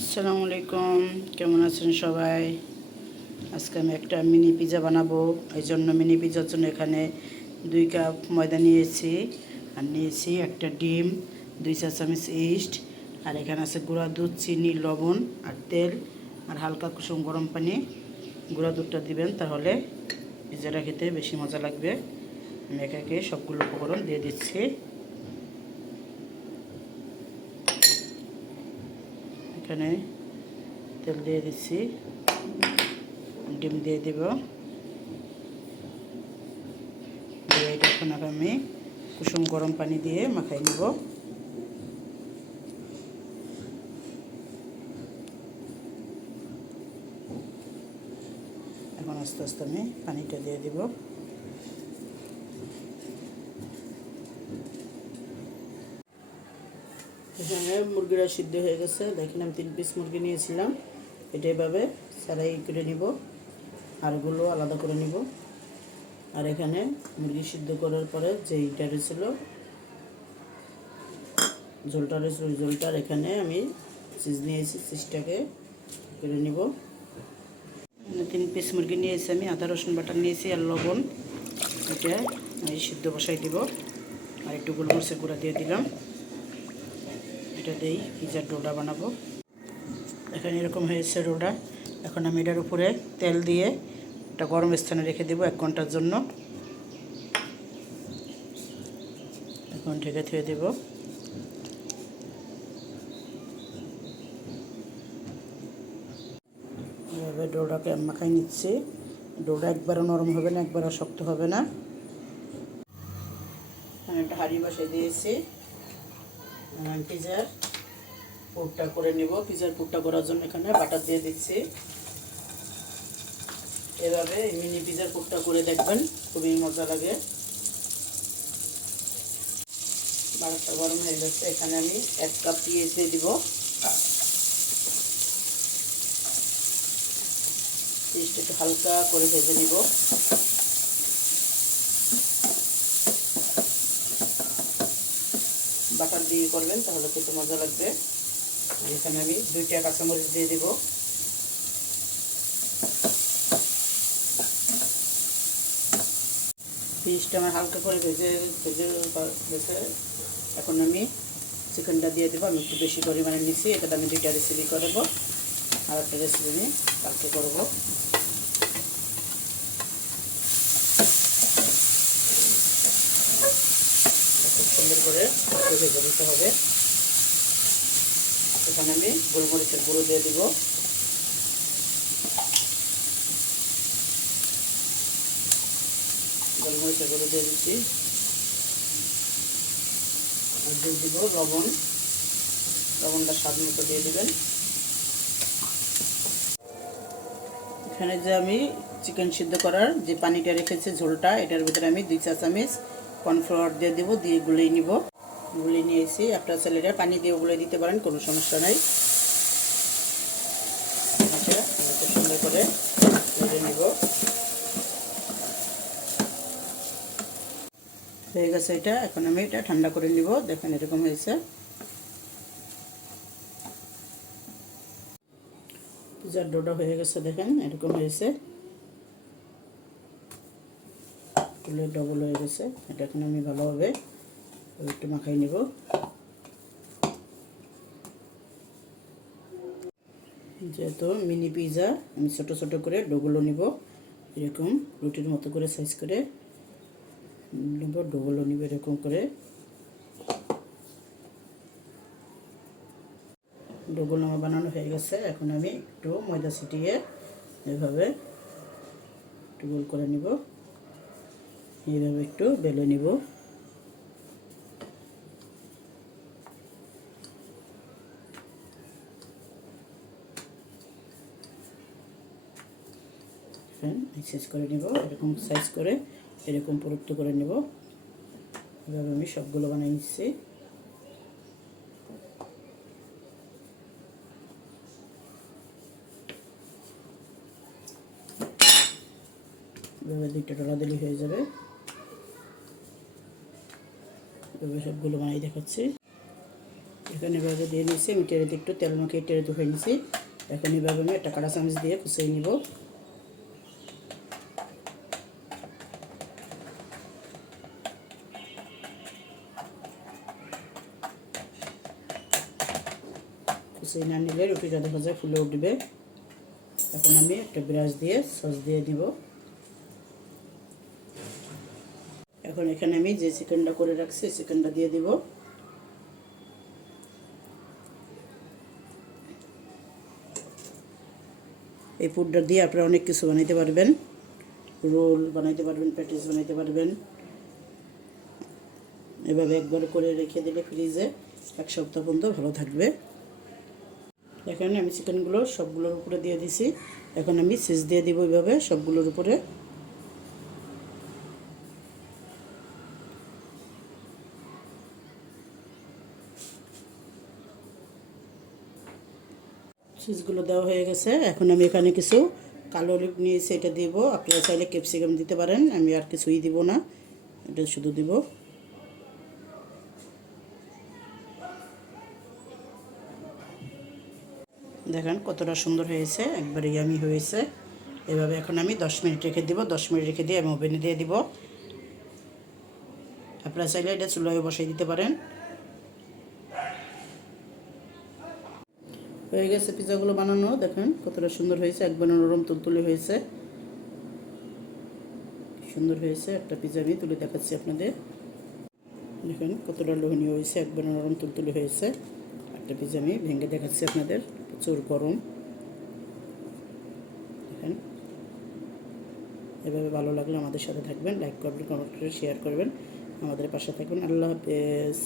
আসসালামু আলাইকুম, কেমন আছেন সবাই? আজকে আমি একটা মিনি পিজা বানাবো। এই জন্য মিনি পিজার জন্য এখানে 2 কাপ ময়দা নিয়েছি, আর নিয়েছি একটা ডিম, 2 চা চামচ ইস্ট, আর এখানে আছে গুঁড়া দুধ, চিনি, লবণ আর তেল, আর হালকা কুসুম গরম পানি। গুঁড়া দুধটা দিবেন, তাহলে পিজাটা খেতে বেশি মজা লাগবে। আমি একে একে সবগুলো উপকরণ দিয়ে দিচ্ছি। এখানে তেল দিয়ে দিচ্ছি, ডিম দিয়ে দেব, দিয়ে এটা এখন আমি কুসুম গরম পানি দিয়ে মাখাই নেব। এখন আস্তে আস্তে আমি পানিটা দিয়ে দেব। এখানে মুরগিটা সিদ্ধ হয়ে গেছে, দেখেন আমি 3 পিস মুরগি নিয়েছিলাম। এটা এভাবে সারাই করে নিব, আরগুলো আলাদা করে নিব। আর এখানে মুরগি সিদ্ধ করার পরে যে ইটা রয়েছিল, ঝোলটা রয়েছিল, ওই ঝোলটার এখানে আমি চিজ নিয়েছি, চিজটাকে করে নিব। 3 পিস মুরগি নিয়েছি আমি, আদা রসুন বাটা নিয়েছি আর লবণ। এটা আমি সিদ্ধ বসাই দিব, আর একটু গোলমরিচের গুঁড়া দিয়ে দিলাম। এটা দিয়েই পিজার ডোটা বানাবো। এখানে এরকম হয়েছে ডোটা। এখন আমি এটার উপরে তেল দিয়ে একটা গরম স্থানে রেখে দেবো 1 ঘন্টার জন্য। এখন ঢেকে থুয়ে দেব। এভাবে ডোটাকে মাখাই নিচ্ছি। ডোটা একবারও নরম হবে না, একবারও শক্ত হবে না। আমি একটা হাঁড়ি বসিয়ে দিয়েছি, পিজার পুরটা করে নেব। পিজার পুরটা করার জন্য এখানে বাটার দিয়ে দিচ্ছি। এভাবে মিনি পিজার পুরটা করে দেখবেন, খুবই মজা লাগে। বাটারটা গরম হয়ে গেছে, এখানে আমি 1 কাপ পেঁয়াজ দিয়ে দিব। পেঁয়াজটা একটু হালকা করে ভেজে নিব। বাটার দিয়ে করবেন, তাহলে খেতে মজা লাগবে। এখানে আমি 2টা কাঁচামরিচ দিয়ে দিব। পেঁয়াজটা আমার হালকা করে ভেজে গেছে। এখন আমি চিকেনটা দিয়ে দেবো। আমি একটু বেশি পরিমাণে নিচ্ছি, এটাতে আমি 2টা রেসিপি করব, আর একটা রেসিপি আমি কালকে করব। খুব সুন্দর করে ভেজে দিতে হবে। এখানে আমি গোলমরিচের গুঁড়ো দিয়ে দিব। গোলমরিচের গুঁড়ো দিয়ে দিচ্ছি, আর দিয়ে দিব লবণ। লবণটা স্বাদ মতো দিয়ে দেবেন। এখানে যে আমি চিকেন সিদ্ধ করার যে পানিটা রেখেছি, ঝোলটা, এটার ভিতরে আমি 2 চা চামচ কর্নফ্লাওয়ার দিয়ে দেবো, দিয়ে গুলিয়ে নিব। গুলিয়ে নিয়েছি, আপনার ছেলেরা পানি দিয়ে গুলিয়ে দিতে পারেন, কোনো সমস্যা নাই। সুন্দর করে গুলিয়ে নিব। হয়ে গেছে এটা। এখন আমি এটা ঠান্ডা করে নিব। দেখেন এরকম হয়েছে। পিজার ডোটা হয়ে গেছে, দেখেন এরকম হয়েছে, তুলে ডবল হয়ে গেছে। এটা এখন আমি ভালোভাবে একটু মাখাই নিব। যেহেতু মিনি পিজা, আমি ছোট ছোট করে ডোগুলো নিব। এরকম রুটির মতো করে সাইজ করে নেব, ডোগুলো নিব এরকম করে। ডোগুলো আমার বানানো হয়ে গেছে। এখন আমি একটু ময়দা ছিটিয়ে এভাবে একটু গোল করে নিব, এইভাবে একটু বেলে নিব। সাইজ করে নিব, এরকম সাইজ করে এরকম পুরুত্ব করে নেব। এভাবে আমি সবগুলো বানিয়ে নিচ্ছি। এভাবে 2টা ডলা দিলেই হয়ে যাবে। এভাবে সবগুলো বানিয়ে দেখাচ্ছি। এখানে এভাবে দিয়ে নিয়েছি। আমি টেরেতে একটু তেল মাখিয়ে টেরে ধুয়ে নিয়েছি। এখন এভাবে আমি একটা কাঁটা চামচ দিয়ে কুচিয়ে নিব। কুচিয়ে না নিলে রুটিটা দেখা যায় ফুলে উঠবে। এখন আমি একটা ব্রাশ দিয়ে সস দিয়ে দিব। এখন এখানে আমি যে চিকেনটা করে রাখছি চিকেনটা দিয়ে দিব। এই পুরটা দিয়ে আপনারা অনেক কিছু বানাইতে পারবেন। রোল বানাইতে পারবেন, প্যাটিস বানাইতে পারবেন। এভাবে একবার করে রেখে দিলে ফ্রিজে 1 সপ্তাহ পর্যন্ত ভালো থাকবে। এখানে আমি চিকেনগুলো সবগুলোর উপরে দিয়ে দিছি। এখন আমি চিজ দিয়ে দিব এইভাবে সবগুলোর উপরে। চিজগুলো দেওয়া হয়ে গেছে। এখন আমি এখানে কিছু কালো অলিভ নিয়েছি, এটা দিব। আপনারা চাইলে ক্যাপসিকাম দিতে পারেন, আমি আর কিছুই দিব না, এটা শুধু দিব। দেখেন কতটা সুন্দর হয়েছে, একবারে ইয়ামি হয়েছে। এভাবে এখন আমি 10 মিনিট রেখে দিব। 10 মিনিট রেখে দিয়ে আমি ওভেনে দিয়ে দিব। আপনারা চাইলে এটা চুলায় বসাই দিতে পারেন। হয়ে গেছে পিজাগুলো বানানো। দেখেন কতটা সুন্দর হয়েছে, একবারে নরম তুলতুলে হয়েছে, সুন্দর হয়েছে। একটা পিজা আমি তুলে দেখাচ্ছি আপনাদের। দেখেন কতটা লোভনীয় হয়েছে, একবারে নরম তুলতুলে হয়েছে। একটা পিজা আমি ভেঙে দেখাচ্ছি আপনাদের, প্রচুর গরম। দেখেন এভাবে ভালো লাগলে আমাদের সাথে থাকবেন, লাইক করবেন, কমেন্ট করে শেয়ার করবেন, আমাদের পাশে থাকবেন। আল্লাহ হাফেজ।